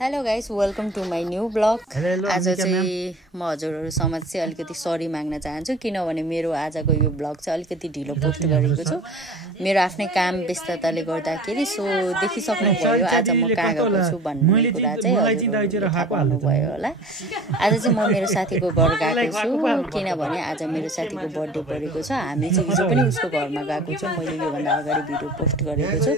Hello guys welcome to my new blog. आज चाहिँ म हजुरहरू समझ चाहिँ अलिकति सरी माग्न चाहन्छु किनभने मेरो आजको यो ब्लग चाहिँ अलिकति ढिलो पोस्ट गरेको छु। मेरो आफ्नै काम व्यस्तताले गर्दाखेरि सो देखिसक्नु भयो आज म कहाँ गएको छु भन्ने कुरा चाहिँ भयो होला। आज चाहिँ म मेरो साथीको घर गएको छु किनभने आज मेरो साथीको बर्थडे परेको छ। हामी चाहिँ हिजो पनि उसको घरमा गएको छु। मैले योभन्दा अगाडि भिडियो पोस्ट गरेको छु।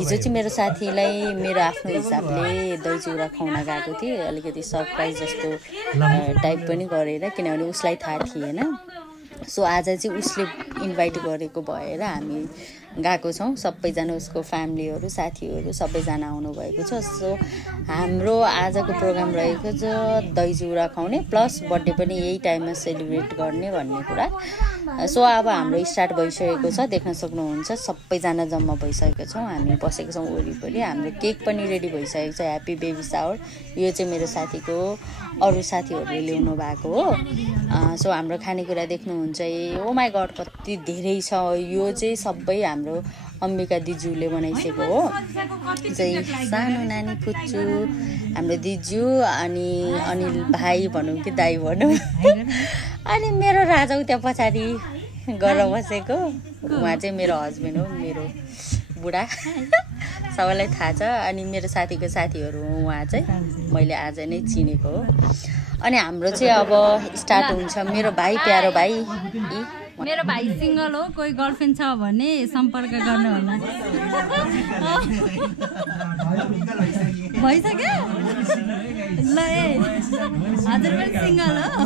हिजो चाहिँ मेरो साथीलाई मेरो आफ्नो हिसाबले दही चिउरा खुवाउन गएको थिएँ। अलिकति सरप्राइज जस्तो टाइप पनि गरेर किनभने उसलाई थाहा थिएन। सो आज चाहिँ उसले इन्भाइट गरेको भएर हामी गएको छौँ। सबैजना उसको फ्यामिलीहरू साथीहरू सबैजना आउनुभएको छ। सो हाम्रो आजको प्रोग्राम रहेको छ दही चिउरा खुवाउने प्लस बर्थडे पनि यही टाइममा सेलिब्रेट गर्ने भन्ने कुरा। सो अब हाम्रो स्टार्ट भइसकेको छ, देख्न सक्नुहुन्छ सबैजना जम्मा भइसकेको छौँ। हामी बसेको छौँ वरिपरि। हाम्रो केक पनि रेडी भइसकेको छ। ह्याप्पी बेबी सावर यो चाहिँ मेरो साथीको अरू साथीहरूले ल्याउनु भएको हो। सो हाम्रो खानेकुरा देख्नुहुन्छ ओ माई गड कति धेरै छ। यो चाहिँ सबै हाम्रो अम्बिका दिजूले बनाइसकेको हो। चाहिँ सानो नानी पुच्चु हाम्रो दिजू अनि अनिल भाइ भनौँ कि दाइ भनौँ अनि मेरो राजा त्यहाँ पछाडि गरेर बसेको उहाँ चाहिँ मेरो हस्बेन्ड हो, मेरो बुढा सबैलाई थाहा छ। अनि मेरो साथीको साथीहरू उहाँ चाहिँ मैले आज नै चिनेको हो। अनि हाम्रो चाहिँ अब स्टार्ट हुन्छ। मेरो भाइ प्यारो भाइ मेरो भाइ सिंगल हो, कोही गर्लफ्रेन्ड छ भने सम्पर्क गर्नु होला। भइसक्यो ल ए हजुर पनि सिंगल हो।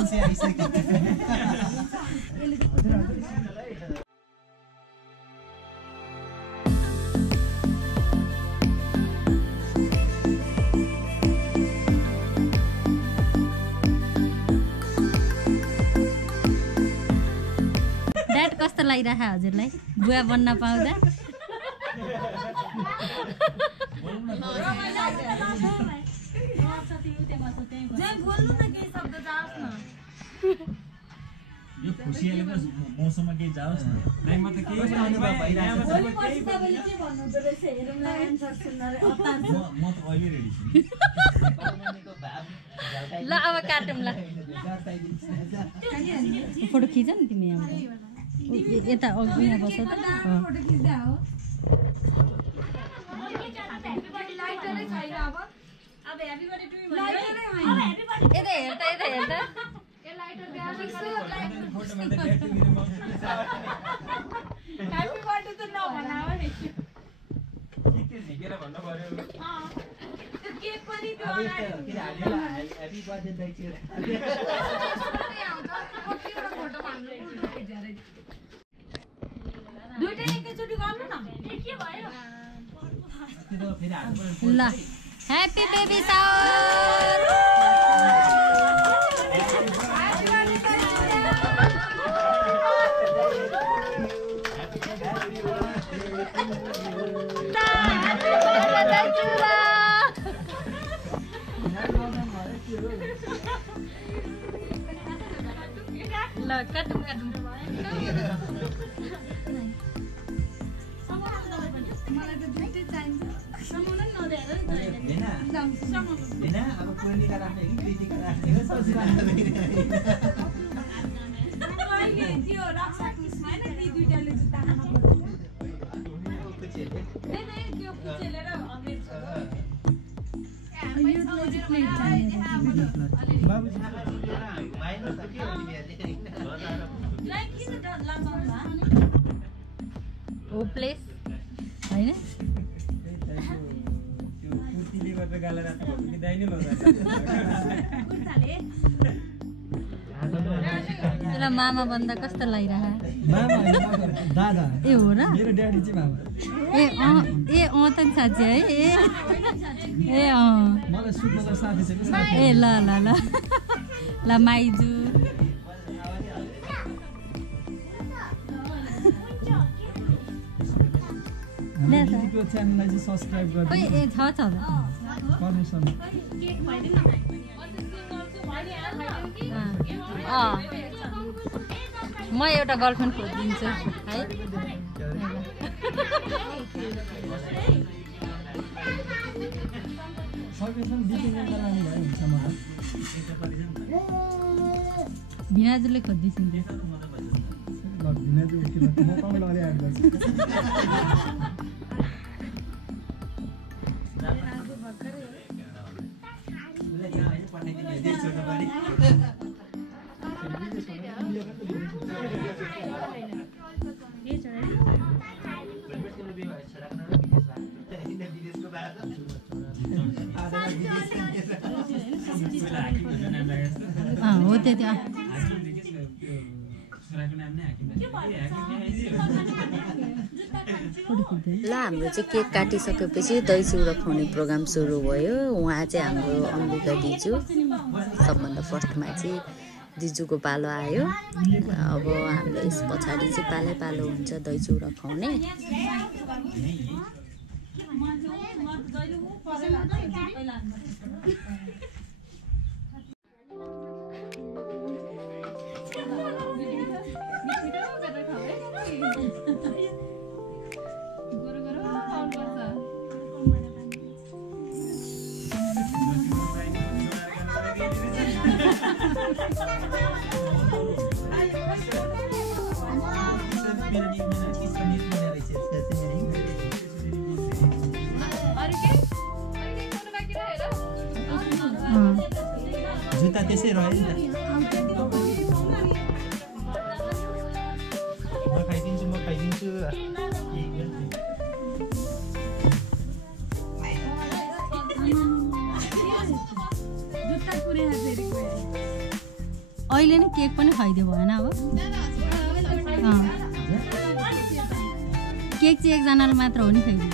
ड्याड कस्तो लागिरहेको हजुरलाई बुवा बन्न पाउँदा? मौसममा केही जाओस् न म त केही म त अहिले रेडी छु। ल अब काटौँ ल। फोटो खिच नि तिमी यता अघि बस त। ल ह्याप्पी बेबी सावर। ल काटौँ काटौँ। ओ प्लेस होइन तेरा मामा भन्दा कस्तो लागिरहेको? दादा ए हो र? मेरो ड्याडी चाहिँ मामा। ए त साँच्ची है। ए मलाई सुत्नलाई साथी छैन। ए ल ल ल ल माइजू दिदीको च्यानललाई चाहिँ सब्स्क्राइब गरिदिनु। ए छ पर्मिसन म एउटा गर्लफ्रेन्ड खोजिदिन्छु है। सकेसम्म बितिङमा लानु भयो हुन्छ मलाई भिनाजुले खोज्दैछन् ल भिनाजु म तपाईँलाई अलि एड गर्छु हो त्यति ल हाम्रो चाहिँ केक काटिसकेपछि दही चिउरा खुवाउने प्रोग्राम सुरु भयो। उहाँ चाहिँ हाम्रो अम्बिका दिजु, सबभन्दा फर्स्टमा चाहिँ दिजुको पालो आयो। अब हाम्रो यस पछाडि चाहिँ पालै पालो हुन्छ दही चिउरा खुवाउने। जुत्ता त्यसै रह्यो नि त म खाइदिन्छु अहिले नै केक पनि खाइदियो भएन अब केक चाहिँ एकजनाले मात्र हो नि खाइदियो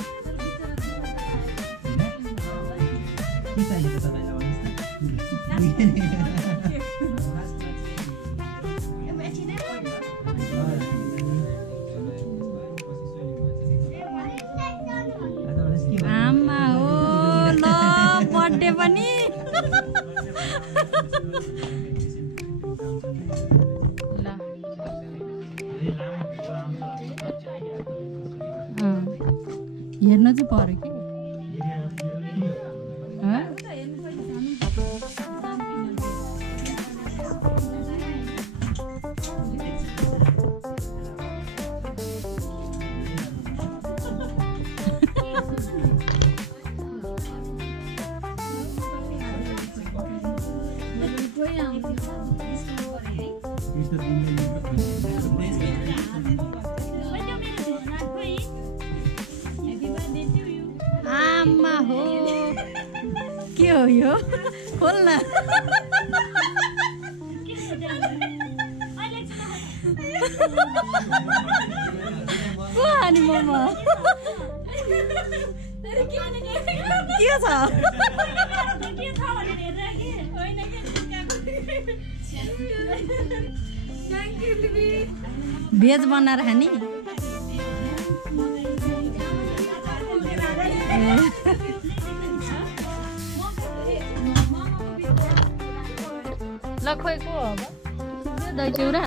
आमा हो ल बर्थडे पनि हेर्नु चाहिँ पर्यो कि आमा हो के हो यो खोल्न को हानी मोमो के छ भेज बनाएर खाने ल खोइ को हो अब दही चिउरा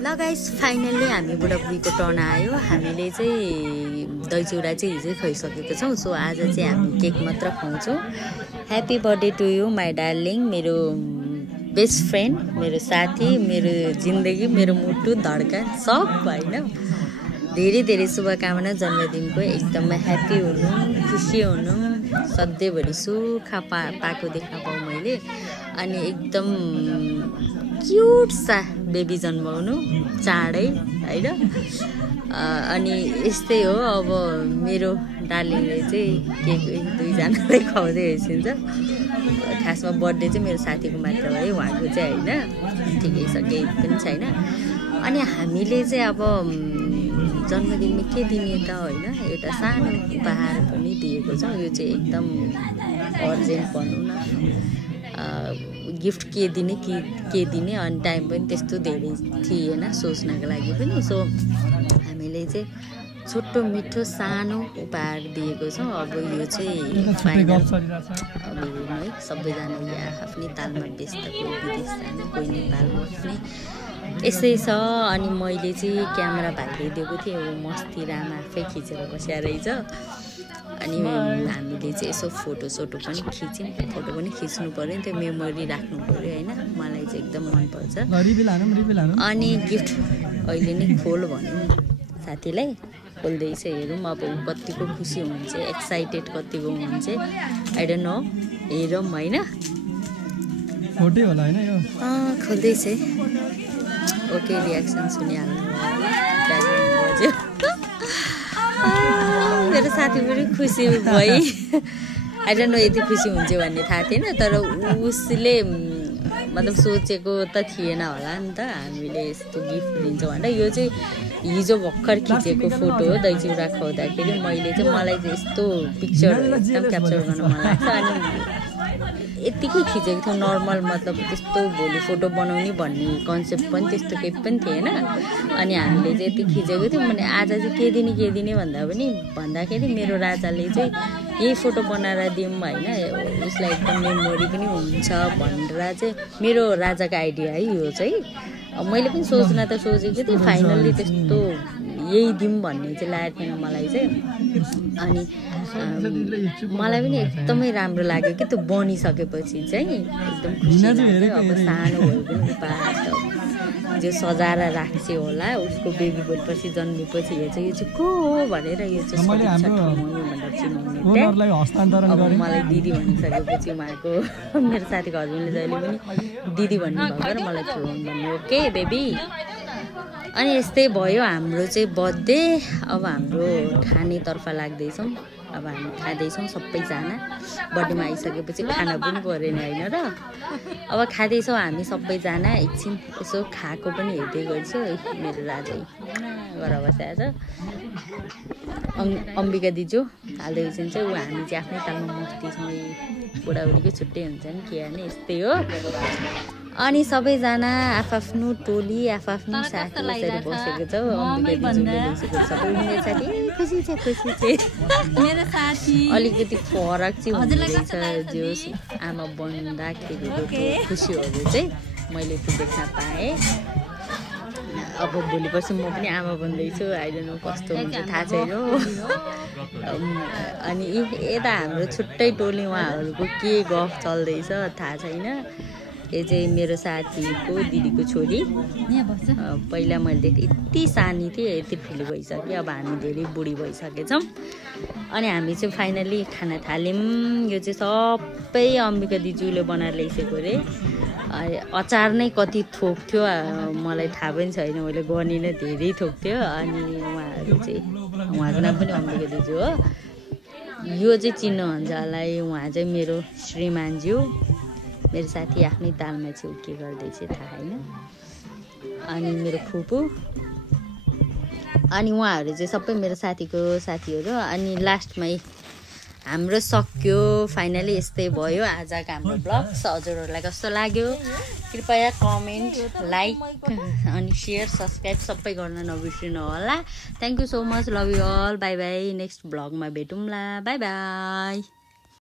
ल गाइस फाइनल्ली हामी बुढाबुढीको टर्न आयो। हामीले चाहिँ दही चिउरा चाहिँ हिजै खुवाइसकेको छौँ। सो आज चाहिँ हामी केक मात्र खुवाउँछौँ। Happy birthday to you my darling, मेरो बेस्ट फ्रेन्ड, मेरो साथी, मेरो जिन्दगी, मेरो मुटु धड्कन सब होइन। धेरै धेरै शुभकामना जन्मदिनको। एकदमै ह्याप्पी हुनु, खुसी हुनु, सधैँभरि सुख पाएको देख्न पाऊँ मैले। अनि एकदम क्युट सा बेबी जन्माउनु चाँडै होइन। अनि यस्तै हो। अब मेरो डार्लिङले चाहिँ केक दुईजनालाई खुवाउँदै हैसिन्छ। खासमा बर्थडे चाहिँ मेरो साथीको मात्र भयो, उहाँको चाहिँ होइन। ठिकै छ, केही पनि छैन। अनि हामीले चाहिँ अब जन्मदिनमा के दिने त होइन, एउटा सानो उपहार पनि दिएको छौँ। यो चाहिँ एकदम अर्जेन्ट भनौँ न, गिफ्ट के दिने के दिने। अनि टाइम पनि त्यस्तो धेरै थिएन सोच्नको लागि पनि। सो हामीले चाहिँ छोटो मिठो सानो उपहार दिएको छौँ। अब यो चाहिँ फाइनल अब हेर्नु है, सबैजना यहाँ आफ्नै तालमा व्यस्त, कोही विदेश जाने, कोही नेपालमा आफ्नै यसै छ। अनि मैले चाहिँ क्यामेरा भाइले दिएको थिएँ, ऊ मस्ती राम आफै खिचेर बसिया रहेछ। अनि हामीले चाहिँ यसो फोटोसोटो पनि खिच्यौँ। फोटो पनि खिच्नु पऱ्यो नि, त्यो मेमोरी राख्नु पऱ्यो होइन। मलाई चाहिँ एकदम मनपर्छ। अनि गिफ्ट अहिले नै खोल भन्यो साथीलाई, खोल्दैछ। हेरौँ अब कतिको खुसी हुन्छ, एक्साइटेड कतिको हुन्छ, आई डोन्ट नो, हेरौँ होइन। फोटो होला होइन यो, खोल्दैछ। ओके, रियाक्सन सुनिहाल्नु बज्यो। मेरो साथी पनि खुसी भई। आई डोन्ट नो यति खुसी हुन्छ भन्ने थाहा थिएन, तर उसले मतलब सोचेको त थिएन होला नि त हामीले यस्तो गिफ्ट दिन्छौँ भनेर। यो चाहिँ हिजो भर्खर खिचेको फोटो हो दही चिउरा खुवाउँदाखेरि। मैले चाहिँ मलाई चाहिँ यस्तो पिक्चरहरू एकदम क्याप्चर गर्न मन लाग्छ। अनि यत्तिकै खिचेको थियो नर्मल, मतलब त्यस्तो भोलि फोटो बनाउने भन्ने कन्सेप्ट पनि त्यस्तो केही पनि थिएन। अनि हामीले चाहिँ यति खिचेको थियौँ। अनि आज चाहिँ के दिने भन्दाखेरि मेरो राजाले चाहिँ यही फोटो बनाएर दिउँ होइन, उसलाई एकदम मेमोरी पनि हुन्छ भनेर चाहिँ मेरो राजाको आइडिया है यो चाहिँ। मैले पनि सोच्न त सोचेको थिएँ, फाइनल्ली त्यस्तो यही दिउँ भन्ने चाहिँ लागेको थिएन मलाई चाहिँ। अनि मलाई पनि एकदमै राम्रो लाग्यो कि त्यो बनिसकेपछि चाहिँ एकदम खुसी लाग्यो। अब सानो भए पनि उपहार त जो सजाएर राख्छ होला, उसको बेबी भएपछि जन्मेपछि हेर्छ यो चाहिँ को हो भनेर, यो चाहिँ मम्मी भनेर चिनाउने। अब मलाई दिदी भनिसकेपछि उहाँको मेरो साथीको हस्बेन्डले जहिले पनि दिदी भन्नुभएको र मलाई छोड्नु भन्नु, ओके बेबी। अनि यस्तै भयो हाम्रो चाहिँ बर्थडे। अब हाम्रो खानेतर्फ लाग्दैछौँ। अब हामी खाँदैछौँ सबैजना। बर्थडेमा आइसकेपछि खाना पनि परेन होइन र। अब खाँदैछौँ हामी सबैजना। एकछिन यसो खाएको पनि हेर्दै गर्छु। मेरो राजै घर बसेर अम्बिका दिजु हाल्दै एकछिन चाहिँ ऊ हामी चाहिँ आफ्नै तालमा मस्ती छौँ। बुढाबुढीको छुट्टै हुन्छ नि के गर्ने यस्तै हो। अनि सबैजना आफआफ्नो टोली आफआफ्नो साथी यसरी बसेको छौँ। अम्बिका दिजुले ल्याइसकेको सबै मेरो साथी खुसी छ मेरो साथी अलिकति फरक चाहिँ हुँदैछ। जो आमा बन्दाखेरिको खुसीहरू चाहिँ मैले त्यो देख्न पाएँ। अब भोलि पर्सि म पनि आमा बन्दैछु। आइडोन्ट नो कस्तो हुन्छ थाहा छैन। अनि यता हाम्रो छुट्टै टोली उहाँहरूको के गफ चल्दैछ थाहा छैन। यो चाहिँ मेरो साथीको दिदीको छोरी। पहिला मैले देखेँ यति सानी थिएँ यति ठुलो भइसक्यो। अब हामी धेरै बुढी भइसकेछौँ। अनि हामी चाहिँ फाइनली खाना थाल्यौँ। यो चाहिँ सबै अम्बिका दिजुले बनाएर ल्याइसक्यो अरे। अचार नै कति थोक थियो मलाई थाहा पनि छैन। मैले गनिन धेरै थोक थियो। अनि उहाँहरू चाहिँ उहाँको नाम पनि अम्बिका दिजु हो। यो चाहिँ चिन्नुहुन्छ होला। उहाँ चाहिँ मेरो श्रीमानज्यू। मेरो साथी आफ्नै तालमा चाहिँ के गर्दैछ थाहा छैन। अनि मेरो फुपू अनि उहाँहरू चाहिँ सबै मेरो साथीको साथीहरू। अनि लास्टमै हाम्रो सक्यो फाइनली। यस्तै भयो आजको हाम्रो ब्लग। हजुरहरूलाई कस्तो लाग्यो कृपया कमेन्ट लाइक अनि सेयर सब्सक्राइब सबै गर्न नबिर्सिनु होला। Thank you so much. Love you all. Bye bye. Next ब्लगमा भेटौँला। Bye by.